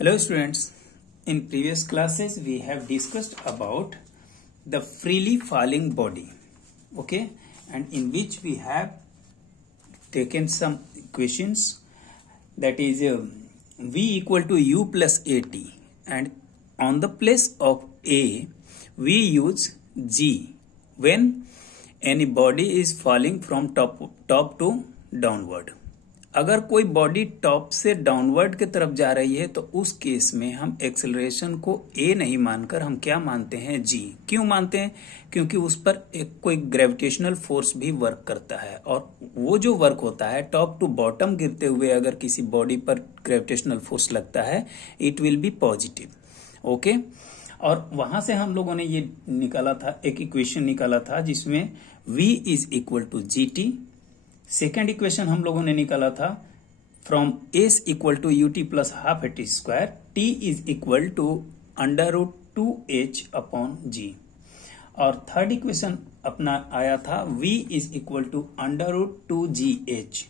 Hello students, in previous classes we have discussed about the freely falling body, okay, and in which we have taken some equations, that is V equal to U plus AT, and on the place of A we use G when any body is falling from top to downward. अगर कोई body top से downward की तरफ जा रही है तो उस केस में हम एक्सेलरेशन को ए नहीं मानकर हम क्या मानते हैं, जी। क्यों मानते हैं? क्योंकि उस पर एक कोई ग्रेविटेशनल फोर्स भी वर्क करता है, और वो जो वर्क होता है टॉप टू बॉटम गिरते हुए अगर किसी बॉडी पर ग्रेविटेशनल फोर्स लगता है, it will B positive, okay. और वहां से हम लोगों ने ये निकाला था, एक इक्वेशन निकाला था जिसमें V is equal to GT। Second equation हम लोगों ने निकाला था from S equal to UT plus half AT square, T is equal to √2H upon G। और थर्ड इक्वेशन अपना आया था V is equal to √2GH।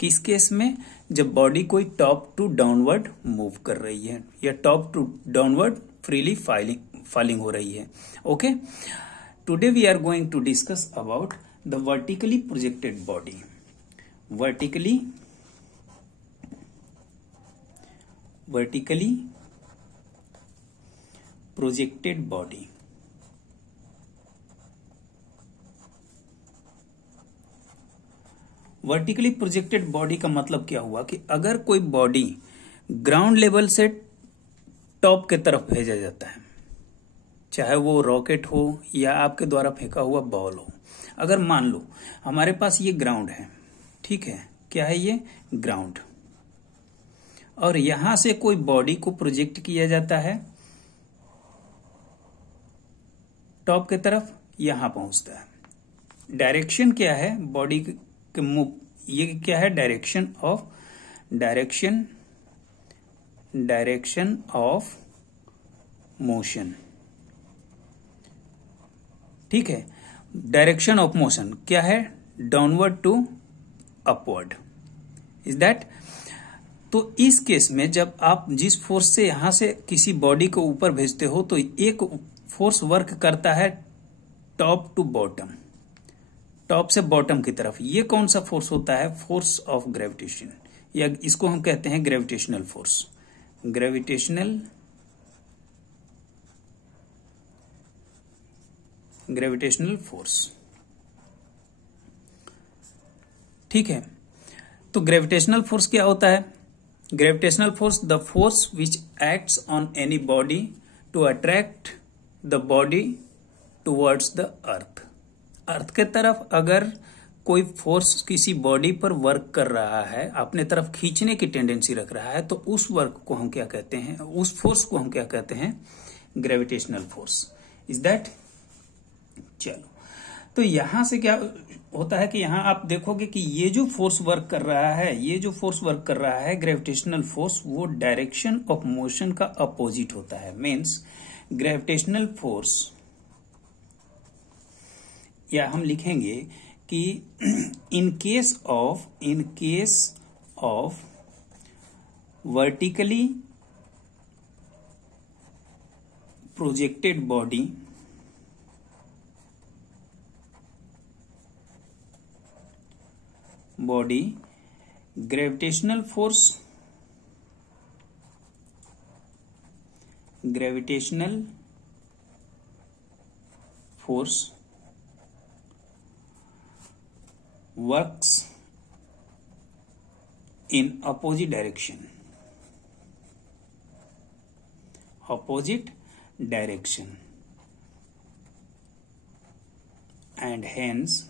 किस केस में? जब बॉडी कोई टॉप टू डाउनवर्ड मूव कर रही है या top to downward freely falling हो रही है, okay. Today we are going to discuss about the vertically projected body. Vertically projected body. Vertically projected body का मतलब क्या हुआ कि अगर कोई बॉडी ग्राउंड लेवल से टॉप के तरफ भेजा जाता है, चाहे वो रॉकेट हो या आपके द्वारा फेंका हुआ बॉल हो। अगर मान लो हमारे पास ये ग्राउंड है, ठीक है, क्या है ये? ग्राउंड। और यहां से कोई बॉडी को प्रोजेक्ट किया जाता है टॉप की तरफ, यहां पहुंचता है। डायरेक्शन क्या है बॉडी के मूव? ये क्या है? डायरेक्शन ऑफ मोशन, ठीक है। डायरेक्शन ऑफ मोशन क्या है? Downward to upward, is that. तो इस केस में जब आप जिस फोर्स से यहां से किसी बॉडी को ऊपर भेजते हो तो एक फोर्स वर्क करता है टॉप टू बॉटम, टॉप से बॉटम की तरफ। ये कौन सा फोर्स होता है? फोर्स ऑफ ग्रेविटेशन, या इसको हम कहते हैं ग्रेविटेशनल फोर्स। ग्रेविटेशनल फोर्स, ठीक है। तो ग्रेविटेशनल फोर्स क्या होता है? Gravitational force the force which acts on any body to attract the body towards the earth. Earth के तरफ अगर कोई फोर्स किसी बॉडी पर वर्क कर रहा है, अपने तरफ खींचने की टेंडेंसी रख रहा है, तो उस वर्क को हम क्या कहते हैं? उस फोर्स को हम क्या कहते हैं? Gravitational force, is that. चलो, तो यहां से क्या होता है कि यहां आप देखोगे कि ये जो फोर्स वर्क कर रहा है, ग्रेविटेशनल फोर्स, वो डायरेक्शन ऑफ मोशन का अपोजिट होता है। मीन्स ग्रेविटेशनल फोर्स, या हम लिखेंगे कि in case of vertically projected body, gravitational force works in opposite direction, and hence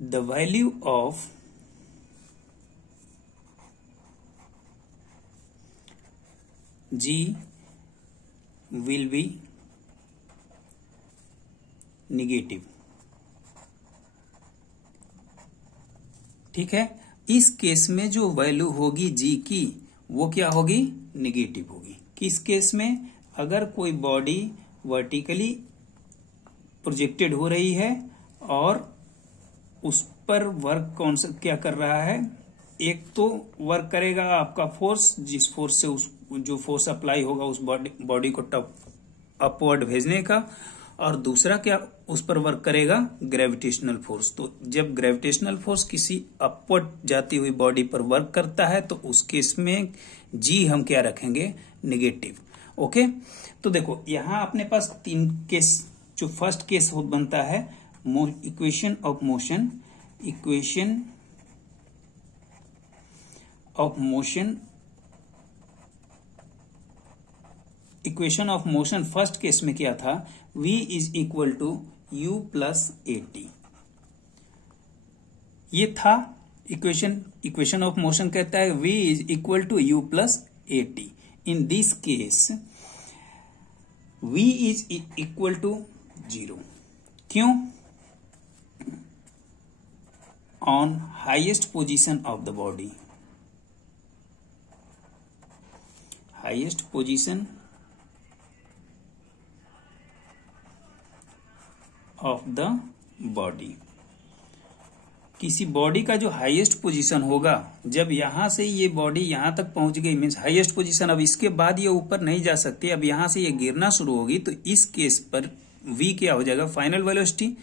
the value of G will be negative, ठीक है। इस केस में जो वैल्यू होगी G की, वो क्या होगी? निगेटिव होगी। किस केस में? अगर कोई बॉडी वर्टिकली प्रोजेक्टेड हो रही है और उस पर वर्क कौन सा क्या कर रहा है, एक तो वर्क करेगा आपका फोर्स, जिस फोर्स से उस जो फोर्स अप्लाई होगा उस बॉडी को टॉप अपवर्ड भेजने का, और दूसरा क्या उस पर वर्क करेगा, ग्रेविटेशनल फोर्स। तो जब ग्रेविटेशनल फोर्स किसी अपवर्ड जाती हुई बॉडी पर वर्क करता है तो उस केस में जी हम क्या रखेंगे, नेगेटिव। ओके, तो देखो यहां अपने पास 3 केस, जो फर्स्ट केस बनता है equation of motion, equation of motion first case में क्या था, v is equal to u plus at, ये था इक्वेशन ऑफ मोशन कहता है v is equal to u plus at। In this case v is equal to 0, क्यों, on highest position of the body, highest position of the body. किसी body का जो highest position होगा, जब यहां से ये बॉडी यहां तक पहुंच गई, मीन्स हाईएस्ट पोजीशन, अब इसके बाद ये ऊपर नहीं जा सकती, अब यहां से ये गिरना शुरू होगी, तो इस केस पर v क्या हो जाएगा, फाइनल वेलोसिटी।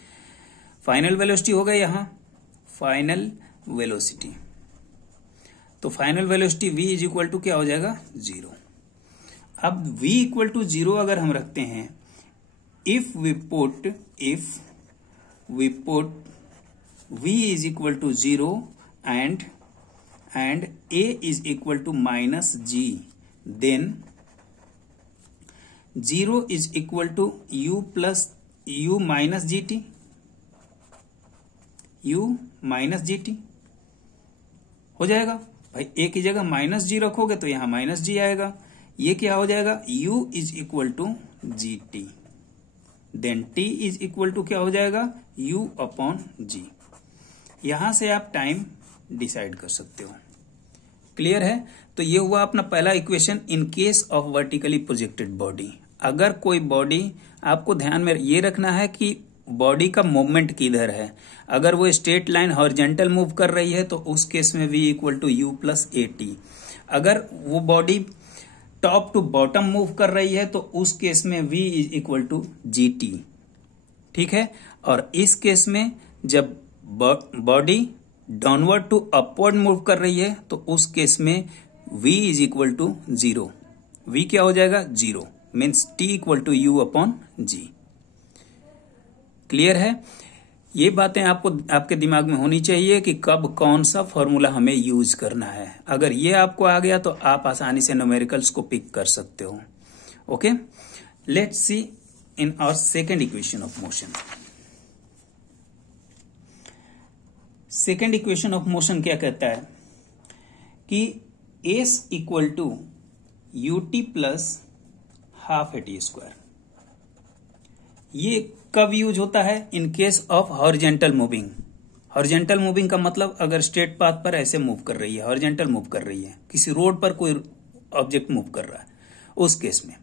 फाइनल वेलोसिटी होगा यहां फाइनल वेलोसिटी, तो final velocity v is equal to क्या हो जाएगा, 0। अब v इक्वल टू 0 अगर हम रखते हैं, if we put v is equal to 0 and a is equal to minus g, then 0 is equal to u minus gt, u minus gt हो जाएगा भाई। a की जगह माइनस जी रखोगे तो यहां माइनस जी आएगा, ये क्या हो जाएगा, u is equal to G T, then t is equal to क्या हो जाएगा, u अपॉन g। यहां से आप टाइम डिसाइड कर सकते हो। क्लियर है, तो ये हुआ अपना पहला equation in case of vertically projected body. अगर कोई बॉडी, आपको ध्यान में ये रखना है कि बॉडी का मूवमेंट किधर है, अगर वो स्ट्रेट लाइन हॉरिजॉन्टल मूव कर रही है तो उस केस में v equal to u plus A T. अगर वो body top to bottom move कर रही है तो उस केस में v is equal to G T. ठीक है, और इस केस में जब body downward to upward move कर रही है तो उस केस में v is equal to 0। v क्या हो जाएगा, 0, means t equal to u upon G. Clear है, ये बातें आपको आपके दिमाग में होनी चाहिए कि कब कौन सा फॉर्मूला हमें यूज करना है। अगर ये आपको आ गया तो आप आसानी से न्यूमेरिकल्स को पिक कर सकते हो। Okay, let's see in our second equation of motion. Second equation of motion क्या कहता है कि s equal to ut plus half A T square. ये कब यूज होता है, in case of horizontal moving. Horizontal moving का मतलब अगर स्ट्रेट पाथ पर ऐसे मूव कर रही है, हॉरिजॉन्टल मूव कर रही है, किसी रोड पर कोई ऑब्जेक्ट मूव कर रहा है, उस केस में।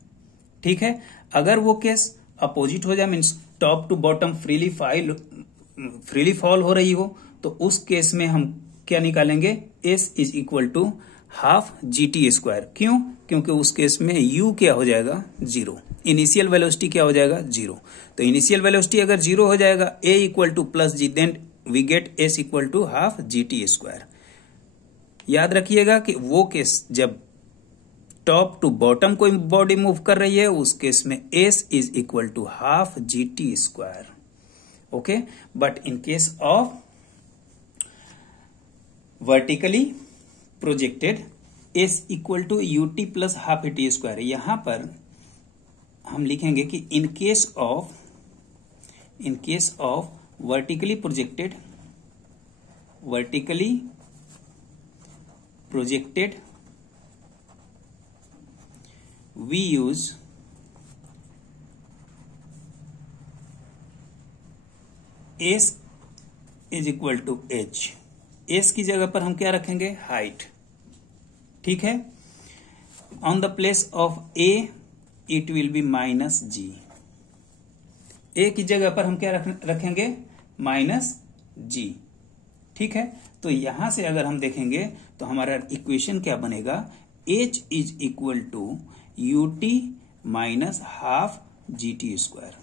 ठीक है, अगर वो केस अपोजिट हो जाए, means top to bottom freely fall हो रही हो, तो उस केस में हम क्या निकालेंगे, s is equal to half G T square. क्यों, क्योंकि उस केस में u क्या हो जाएगा, 0। इनिशियल वेलोसिटी क्या हो जाएगा, 0। तो इनिशियल वेलोसिटी अगर 0 हो जाएगा, a equal to plus G, then we get s equal to half G T square. याद रखिएगा कि वो केस जब टॉप टू बॉटम कोई बॉडी मूव कर रही है, उस केस में s is equal to half G T square. Okay, but in case of vertically projected s equal to U T plus half A T square. यहां पर हम लिखेंगे कि in case of vertically projected we use s is equal to h। s की जगह पर हम क्या रखेंगे, हाइट। ठीक है, on the place of a it will be minus g. A की जगह पर हम क्या रखेंगे, माइनस जी। ठीक है, तो यहां से अगर हम देखेंगे तो हमारा इक्वेशन क्या बनेगा, H is equal to UT minus half GT square.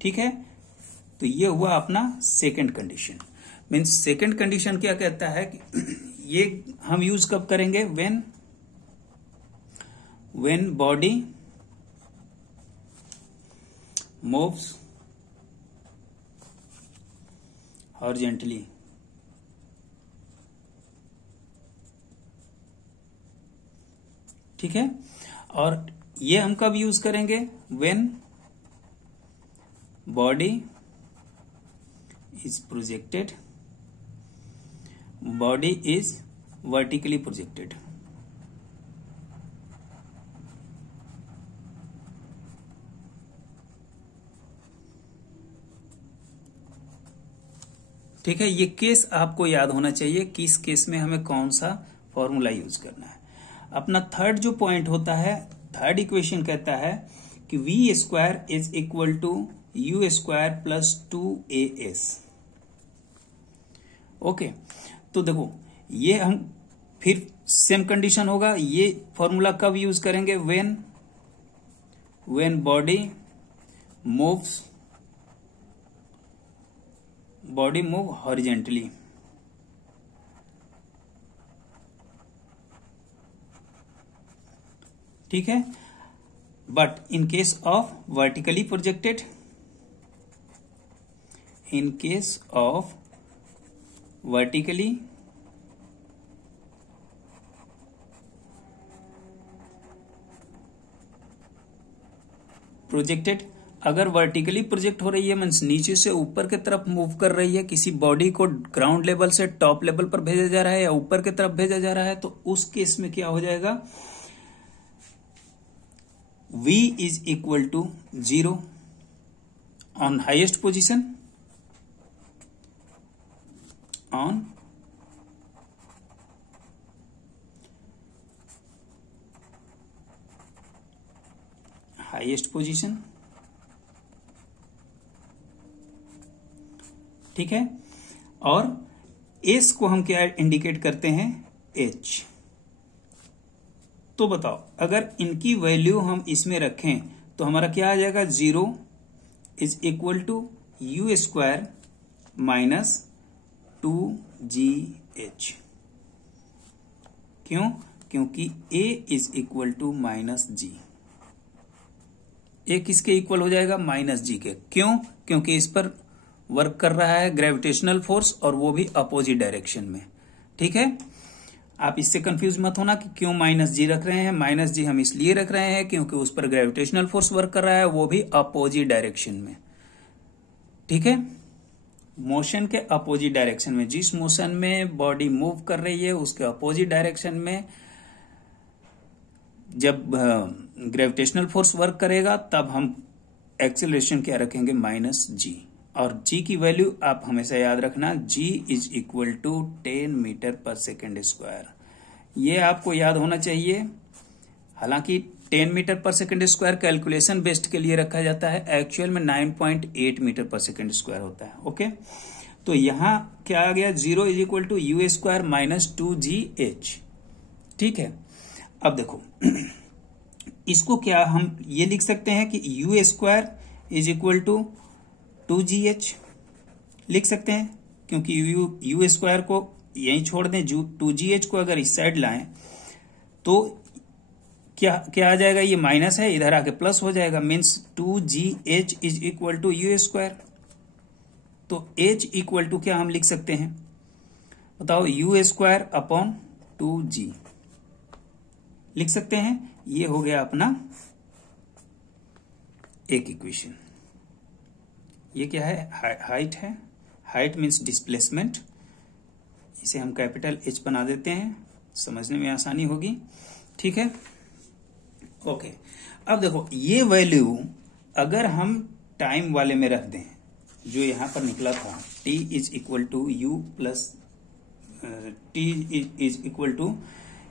ठीक है, तो ये हुआ अपना second condition. Means second condition क्या कहता है कि ये हम यूज कब करेंगे, व्हेन बॉडी मूव्स हॉरिजॉन्टली। ठीक है, और ये हम कब यूज करेंगे, when body is projected, body is vertically projected। ठीक है, ये केस आपको याद होना चाहिए, किस केस में हमें कौन सा फॉर्मूला यूज करना है। अपना थर्ड जो पॉइंट होता है, थर्ड इक्वेशन कहता है कि V square is equal to U square plus 2AS। Okay, तो देखो ये हम फिर सेम कंडीशन होगा, ये फॉर्मूला कब यूज करेंगे, व्हेन बॉडी मूव हॉरिजॉन्टली। ठीक है, but in case of vertically projected, in case of vertically projected, अगर वर्टिकली प्रोजेक्ट हो रही है मीन्स नीचे से ऊपर की तरफ मूव कर रही है, किसी बॉडी को ग्राउंड लेवल से टॉप लेवल पर भेजा जा रहा है या ऊपर की तरफ भेजा जा रहा है, तो उस केस में क्या हो जाएगा, V is equal to 0 on highest position, on highest position. ठीक है, और एस को हम क्या इंडिकेट करते हैं, H। तो बताओ अगर इनकी वैल्यू हम इसमें रखें तो हमारा क्या आ जाएगा, 0 is equal to U square minus 2GH। क्यों, क्योंकि A is equal to minus G। A किसके इक्वल हो जाएगा, माइनस G के। क्यों, क्योंकि इस पर वर्क कर रहा है ग्रेविटेशनल फोर्स और वो भी अपोजिट डायरेक्शन में। ठीक है, आप इससे कंफ्यूज मत होना कि क्यों माइनस G रख रहे हैं। माइनस G हम इसलिए रख रहे हैं क्योंकि उस पर ग्रेविटेशनल फोर्स वर्क कर रहा है, वो भी अपोजिट डायरेक्शन में। ठीक है, मोशन के अपोजिट डायरेक्शन में, जिस मोशन में बॉडी मूव कर रही है उसके अपोजिट डायरेक्शन में जब ग्रेविटेशनल फोर्स वर्क करेगा तब हम एक्सेलरेशन क्या रखेंगे, माइनस G। और G की वैल्यू आप हमेशा याद रखना, G is equal to 10 meter per second square. ये आपको याद होना चाहिए। हालांकि 10 meter per second square calculation based के लिए रखा जाता है, एक्चुअल में 9.8 मीटर पर सेकेंड स्क्वायर होता है। ओके, तो यहां क्या आ गया, 0 is equal to U square minus 2GH। ठीक है, अब देखो इसको क्या हम ये लिख सकते हैं कि U square is equal to 2GH लिख सकते हैं, क्योंकि U स्क्वायर को यहीं छोड़ दें, 2GH को अगर इस साइड लाएं तो क्या आ जाएगा, ये माइनस है, इधर आके प्लस हो जाएगा, means 2GH is equal to U square. तो H इक्वल टू क्या हम लिख सकते हैं, बताओ, U स्क्वायर अपॉन 2G लिख सकते हैं। ये हो गया अपना एक इक्वेशन। ये क्या है, हाइट है, हाइट मीन्स डिस्प्लेसमेंट, इसे हम कैपिटल H बना देते हैं, समझने में आसानी होगी। ठीक है, ओके, अब देखो ये वैल्यू अगर हम टाइम वाले में रख दें, जो यहां पर निकला था T is equal to U plus T is equal to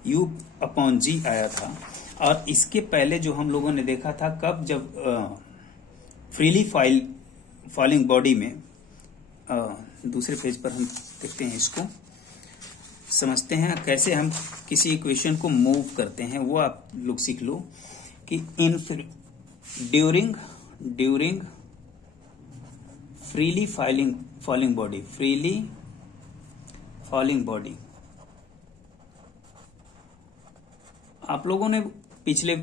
U upon G आया था, और इसके पहले जो हम लोगों ने देखा था कब, जब फ्रीली फॉलिंग बॉडी में दूसरे पेज पर हम देखते हैं, इसको समझते हैं कैसे हम किसी इक्वेशन को मूव करते हैं, वो आप लोग सीख लो कि in during freely falling body, आप लोगों ने पिछले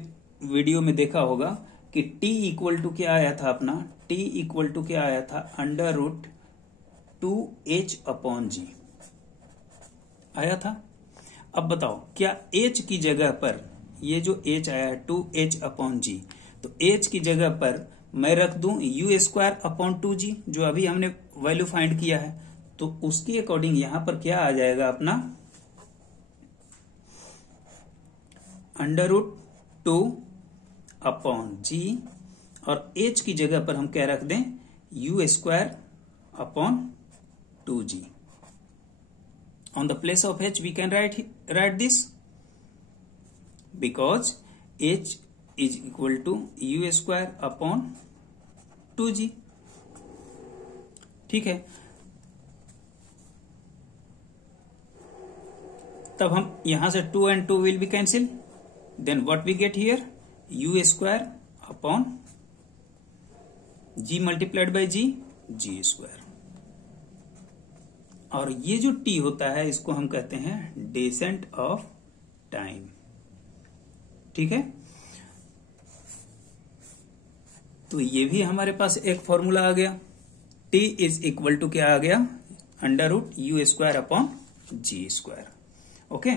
वीडियो में देखा होगा कि t इक्वल टू क्या आया था अपना, t इक्वल टू क्या आया था, √2h/g आया था। अब बताओ क्या h की जगह पर, ये जो h आया है 2h/g, तो h की जगह पर मैं रख दूं u²/2g, जो अभी हमने वैल्यू फाइंड किया है, तो उसके अकॉर्डिंग यहां पर क्या आ जाएगा अपना √2/g, और h की जगह पर हम क्या रख दें u²/2g। On the place of h we can write this, because h is equal to u²/2g। ठीक है, तब हम यहां से 2 and 2 will be cancel, then what we get here u²/g multiplied by g g²। और ये जो t होता है इसको हम कहते हैं डेसेंट ऑफ टाइम। ठीक है, तो ये भी हमारे पास एक फॉर्मूला आ गया, t इज इक्वल टू क्या आ गया, √u²/g²। ओके।